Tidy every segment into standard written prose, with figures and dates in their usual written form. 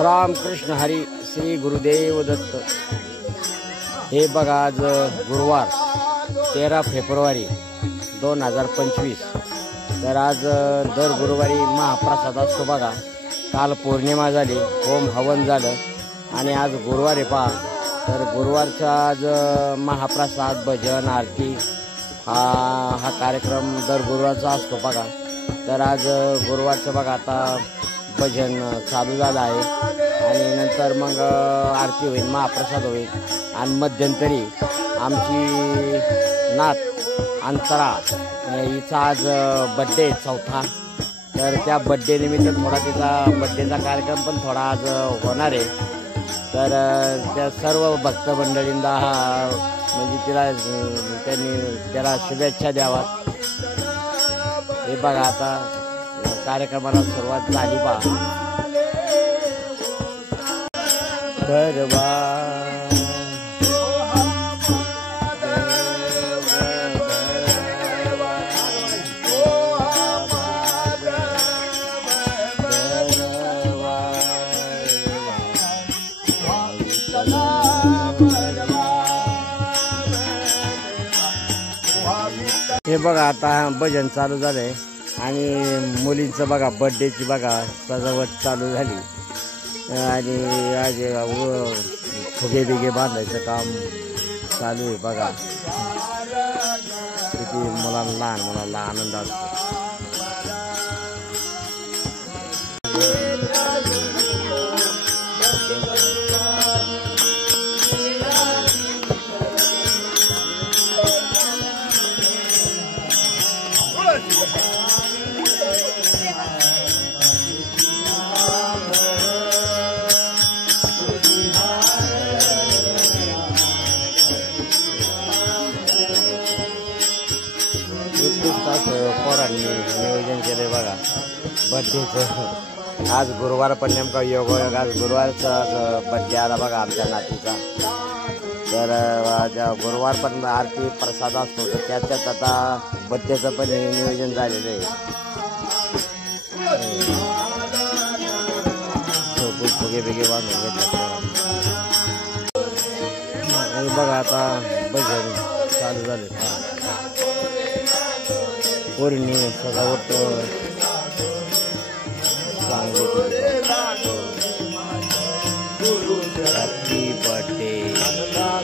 रामकृष्ण हरी श्री गुरुदेव दत्त। हे बघा आज गुरुवार 13 फेब्रुवारी 2025। तर आज दर गुरुवारी महाप्रसाद असतो बघा। काल पौर्णिमा झाली, होम हवन झालं आणि आज गुरुवार आहे पहा। तर गुरुवारचा आज महाप्रसाद भजन आरती हा कार्यक्रम दर गुरुवारचा असतो बघा। तर आज गुरुवारचं बघा आता भजन चालू झालं आहे आणि नंतर मग आरती होईल, महाप्रसाद होईल आणि मध्यंतरी आमची नात अंतरा हिचा आज बड्डे 4था। तर त्या बड्डे निमित्त थोडा तिचा बड्डेचा कार्यक्रम पण थोडा आज होणार आहे। तर त्या सर्व भक्त मंडळींना म्हणजे त्याला शुभेच्छा द्यावात। हे बघा आता कार्यक्रमाला सुरुवात झाली पहा। हे बघा आता भजन चालू झालंय आणि मुलींचं बघा बर्थडेची बघा सजावट चालू झाली आणि आज फुगे बिगे बांधायचं काम चालू आहे बघा। किती मुलांना लहान मुलांना आनंद असतो। पोरांनी नियोजन केले बघा बड्डेचं। आज गुरुवार पण नेमका योगायोग आज गुरुवारचा बड्डे आला बघा आमच्या नातीचा। तर गुरुवार पण आरती प्रसाद असतो, तर त्याच्यात आता बड्डेचं पण नियोजन झालेलं आहे। फुगे बिगे बांधून घेतले बघा। आता भजन चालू झाले, पोरींनी सजावट चांगली। हॅपी बर्थडे बघा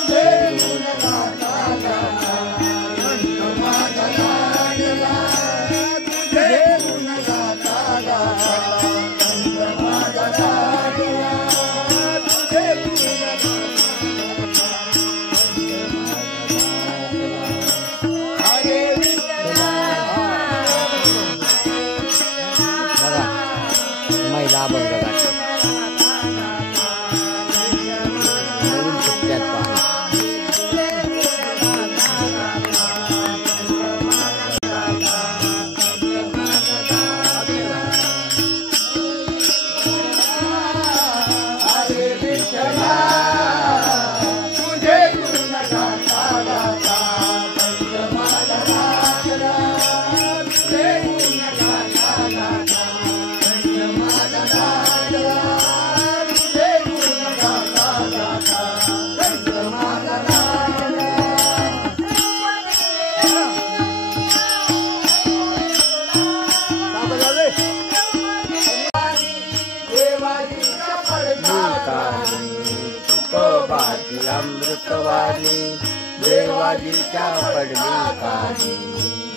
तुझे ती अमृतवाणी देवाजीच्या पडली पाणी.